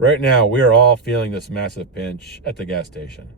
right now we are all feeling this massive pinch at the gas station.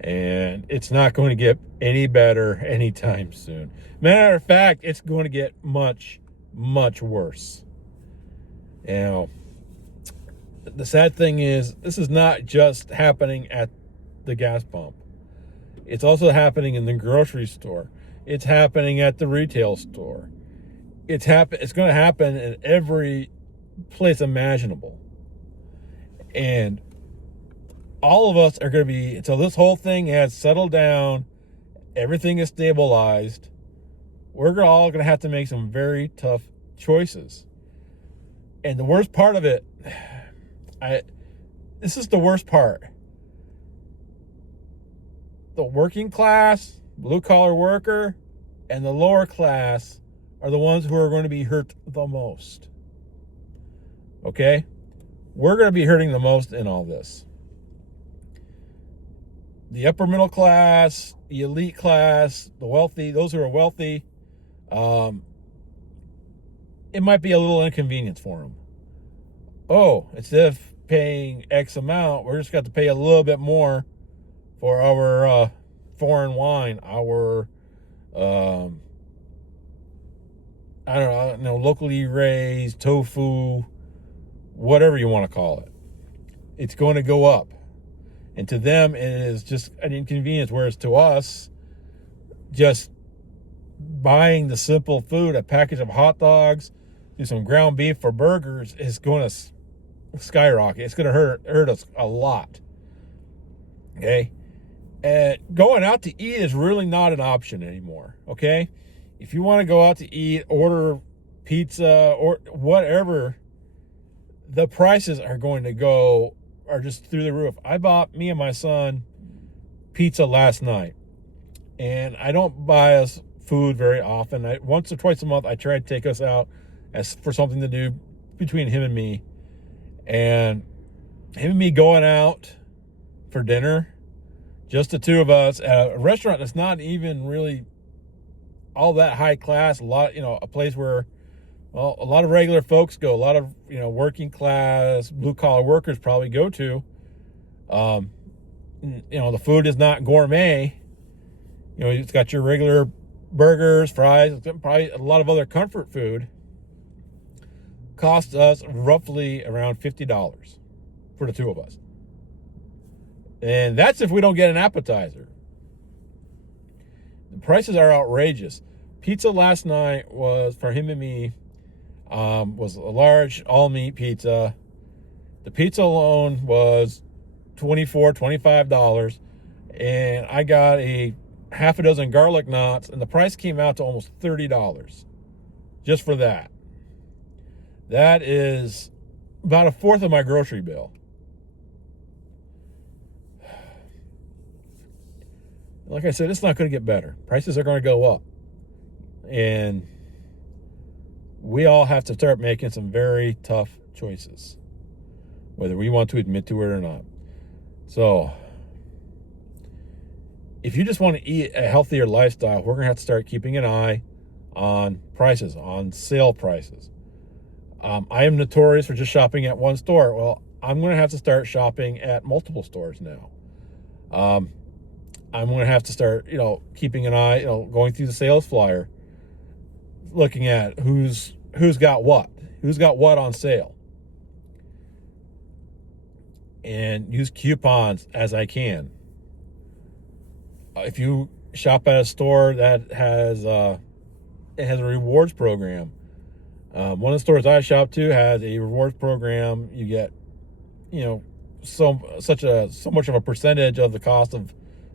And it's not going to get any better anytime soon. Matter of fact, it's going to get much, much worse. You know, the sad thing is, this is not just happening at the gas pump. It's also happening in the grocery store. It's happening at the retail store. It's going to happen in every place imaginable. And all of us are going to be, until this whole thing has settled down, everything is stabilized, we're all going to have to make some very tough choices. And the worst part of it, this is the worst part. The working class, blue collar worker, and the lower class are the ones who are going to be hurt the most. Okay? We're going to be hurting the most in all this. The upper middle class, the elite class, the wealthy, those who are wealthy, it might be a little inconvenience for them. Oh, instead of paying X amount, we're just got to pay a little bit more for our foreign wine, our I don't know, locally raised tofu, whatever you want to call it. It's going to go up. And to them, it is just an inconvenience. Whereas to us, just buying the simple food, a package of hot dogs, do some ground beef for burgers, is going to skyrocket. It's going to hurt us a lot. Okay? And going out to eat is really not an option anymore. Okay? If you want to go out to eat, order pizza or whatever, the prices are going to go are just through the roof. I bought me and my son pizza last night, and I don't buy us food very often. Once or twice a month, I try to take us out as for something to do between him and me. And him and me going out for dinner, just the two of us at a restaurant that's not even really all that high class. A place where, well, a lot of regular folks go. A lot of, working class, blue collar workers probably go to. The food is not gourmet. It's got your regular burgers, fries, probably a lot of other comfort food. Cost us roughly around $50 for the two of us. And that's if we don't get an appetizer. The prices are outrageous. Pizza last night was, for him and me, was a large all-meat pizza. The pizza alone was $25, and I got a half a dozen garlic knots, and the price came out to almost $30 just for that. That is about a fourth of my grocery bill. Like I said, it's not going to get better. Prices are going to go up. And we all have to start making some very tough choices, whether we want to admit to it or not. So, if you just want to eat a healthier lifestyle, we're going to have to start keeping an eye on prices, on sale prices. I am notorious for just shopping at one store. Well, I'm going to have to start shopping at multiple stores now. I'm going to have to start, keeping an eye, going through the sales flyer, looking at who's got what on sale, and use coupons as I can. If you shop at a store that has a rewards program, one of the stores I shop to has a rewards program. You get, so much of a percentage of the cost of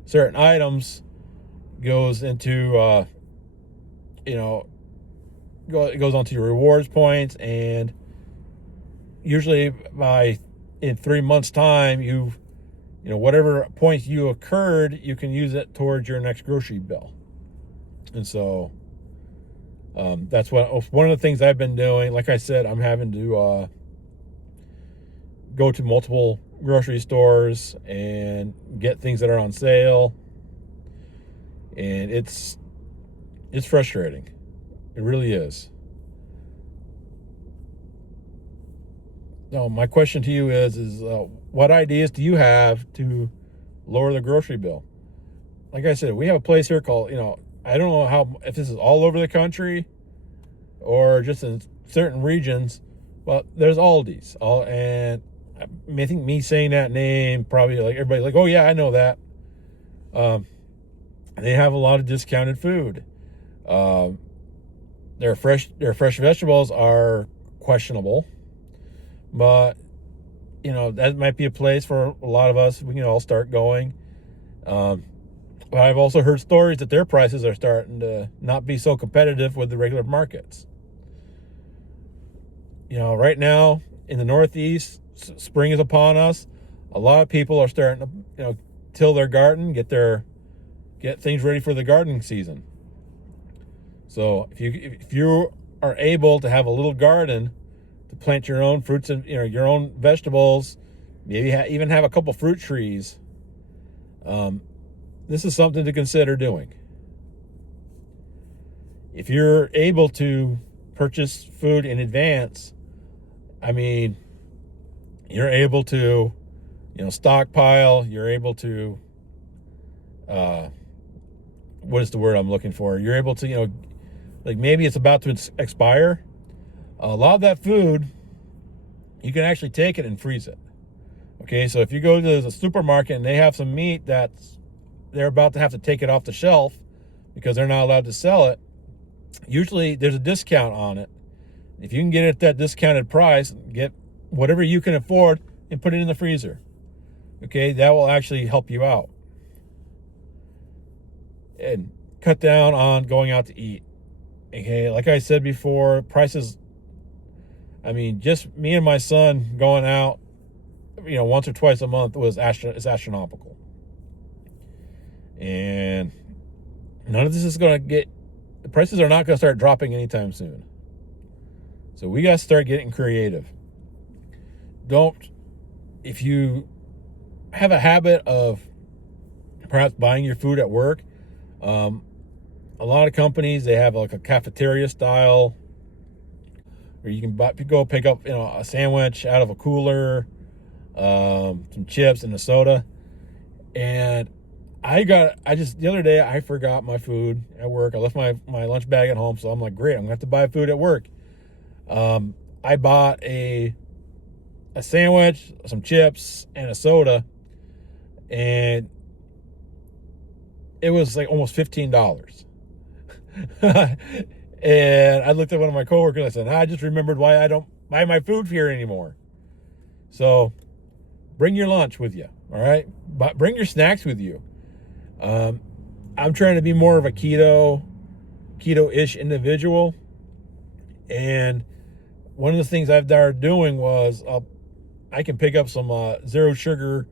certain items goes into, it goes onto your rewards points, and usually in 3 months' time, whatever points you occurred, you can use it towards your next grocery bill. And so that's one of the things I've been doing. Like I said, I'm having to go to multiple grocery stores and get things that are on sale, and it's frustrating. It really is. So my question to you is what ideas do you have to lower the grocery bill? Like I said, we have a place here called, I don't know if this is all over the country or just in certain regions, but there's Aldi's. And I think me saying that name probably like everybody's like, oh yeah, I know that. They have a lot of discounted food. Their fresh vegetables are questionable, but that might be a place for a lot of us. We can all start going. But I've also heard stories that their prices are starting to not be so competitive with the regular markets. Right now in the Northeast, spring is upon us. A lot of people are starting to, till their garden, get things ready for the gardening season. So if you are able to have a little garden to plant your own fruits and your own vegetables, maybe even have a couple fruit trees, this is something to consider doing. If you're able to purchase food in advance, you're able to, stockpile. You're able to, what is the word I'm looking for? You're able to, like maybe it's about to expire. A lot of that food, you can actually take it and freeze it. Okay, so if you go to the supermarket and they have some meat they're about to have to take it off the shelf because they're not allowed to sell it, usually there's a discount on it. If you can get it at that discounted price, get whatever you can afford and put it in the freezer. Okay, that will actually help you out. And cut down on going out to eat. Okay, like I said before, prices, just me and my son going out, once or twice a month is astronomical. And none of this is going to the prices are not going to start dropping anytime soon. So we got to start getting creative. If you have a habit of perhaps buying your food at work, a lot of companies, they have like a cafeteria style where you can go pick up, a sandwich out of a cooler, some chips and a soda. And the other day I forgot my food at work. I left my lunch bag at home. So I'm like, great, I'm gonna have to buy food at work. I bought a sandwich, some chips, and a soda, and it was like almost $15. And I looked at one of my coworkers and I said, I just remembered why I don't buy my food here anymore. So bring your lunch with you, all right? But bring your snacks with you. I'm trying to be more of a keto-ish individual. And one of the things I've started doing was I can pick up some zero sugar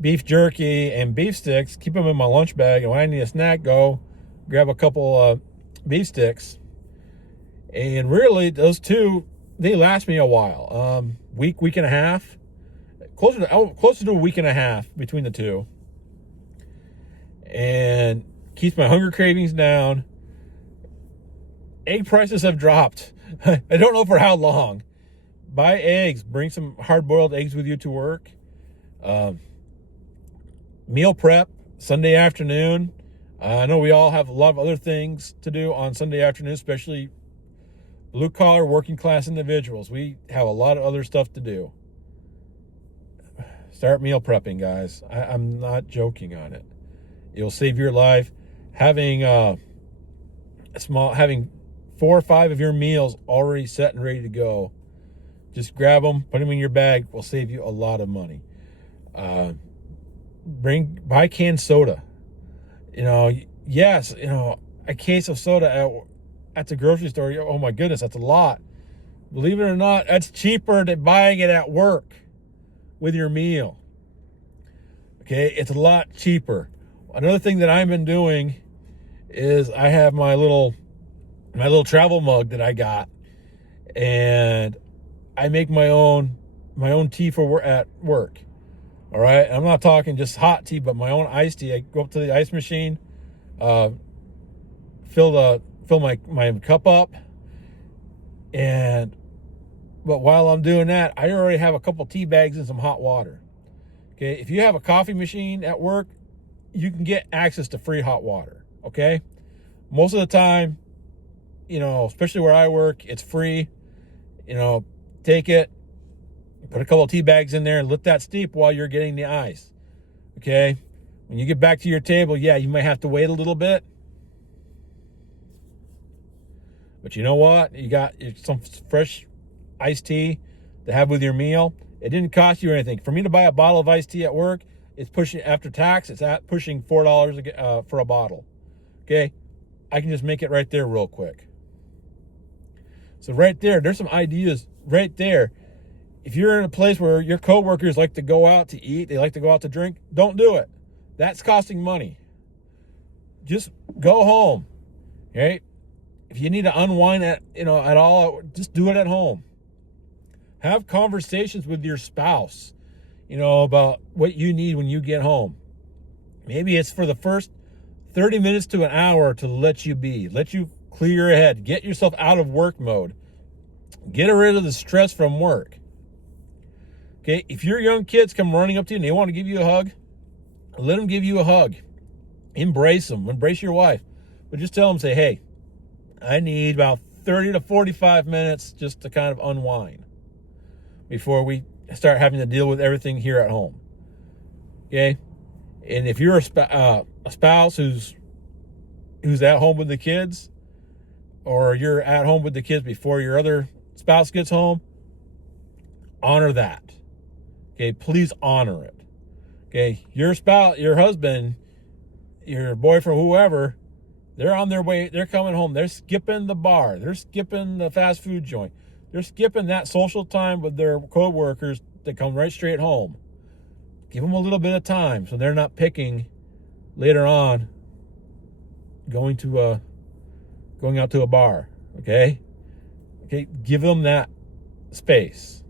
beef jerky and beef sticks, keep them in my lunch bag, and when I need a snack, go grab a couple beef sticks. And really, those two, they last me a while. Week and a half, closer to a week and a half between the two, and keeps my hunger cravings down. Egg prices have dropped. I don't know for how long. Buy eggs. Bring some hard-boiled eggs with you to work. Meal prep Sunday afternoon. I know we all have a lot of other things to do on Sunday afternoon, especially blue-collar, working-class individuals. We have a lot of other stuff to do. Start meal prepping, guys. I'm not joking on it. It'll save your life. Having having 4 or 5 of your meals already set and ready to go. Just grab them, put them in your bag. Will save you a lot of money. Buy canned soda. Yes, a case of soda at the grocery store. Oh my goodness, that's a lot. Believe it or not, that's cheaper than buying it at work with your meal. Okay, it's a lot cheaper. Another thing that I've been doing is I have my little travel mug that I got, and I make my own tea at work. All right, I'm not talking just hot tea, but my own iced tea. I go up to the ice machine, fill my cup up, and But while I'm doing that, I already have a couple tea bags and some hot water. Okay, if you have a coffee machine at work, you can get access to free hot water. Okay, most of the time, especially where I work, it's free. Take it, put a couple of tea bags in there, and let that steep while you're getting the ice. Okay, when you get back to your table, yeah, you might have to wait a little bit. But you know what? You got some fresh iced tea to have with your meal. It didn't cost you anything. For me to buy a bottle of iced tea at work, it's pushing, after tax, it's at pushing $4 for a bottle. Okay, I can just make it right there real quick. So right there's some ideas right there. If you're in a place where your coworkers like to go out to eat, they like to go out to drink, don't do it. That's costing money. Just go home. Okay? If you need to unwind at all, just do it at home. Have conversations with your spouse, about what you need when you get home. Maybe it's for the first 30 minutes to an hour to let you clear your head, get yourself out of work mode, get rid of the stress from work. Okay, if your young kids come running up to you and they want to give you a hug, let them give you a hug. Embrace them, embrace your wife. But just tell them, say, hey, I need about 30 to 45 minutes just to kind of unwind before we start having to deal with everything here at home. Okay? And if you're a spouse who's at home with the kids, or you're at home with the kids before your other spouse gets home, honor that. Okay? Please honor it. Okay? Your spouse, your husband, your boyfriend, whoever, they're on their way, they're coming home. They're skipping the bar. They're skipping the fast food joint. They're skipping that social time with their co-workers that come right straight home. Give them a little bit of time so they're not picking later on going out to a bar. Okay? Okay, give them that space.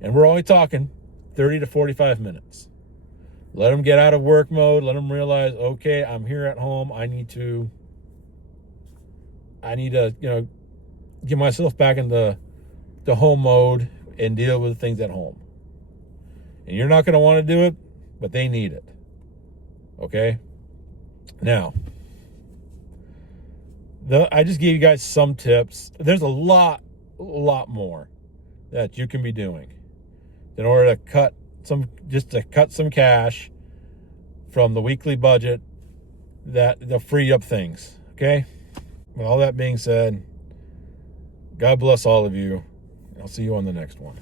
And we're only talking 30 to 45 minutes. Let them get out of work mode. Let them realize, okay, I'm here at home. I need to get myself back in the home mode and deal with things at home. And you're not going to want to do it, but they need it. Okay? Now, I just gave you guys some tips. There's a lot more that you can be doing in order to cut some cash from the weekly budget that'll free up things. Okay? With all that being said, God bless all of you. I'll see you on the next one.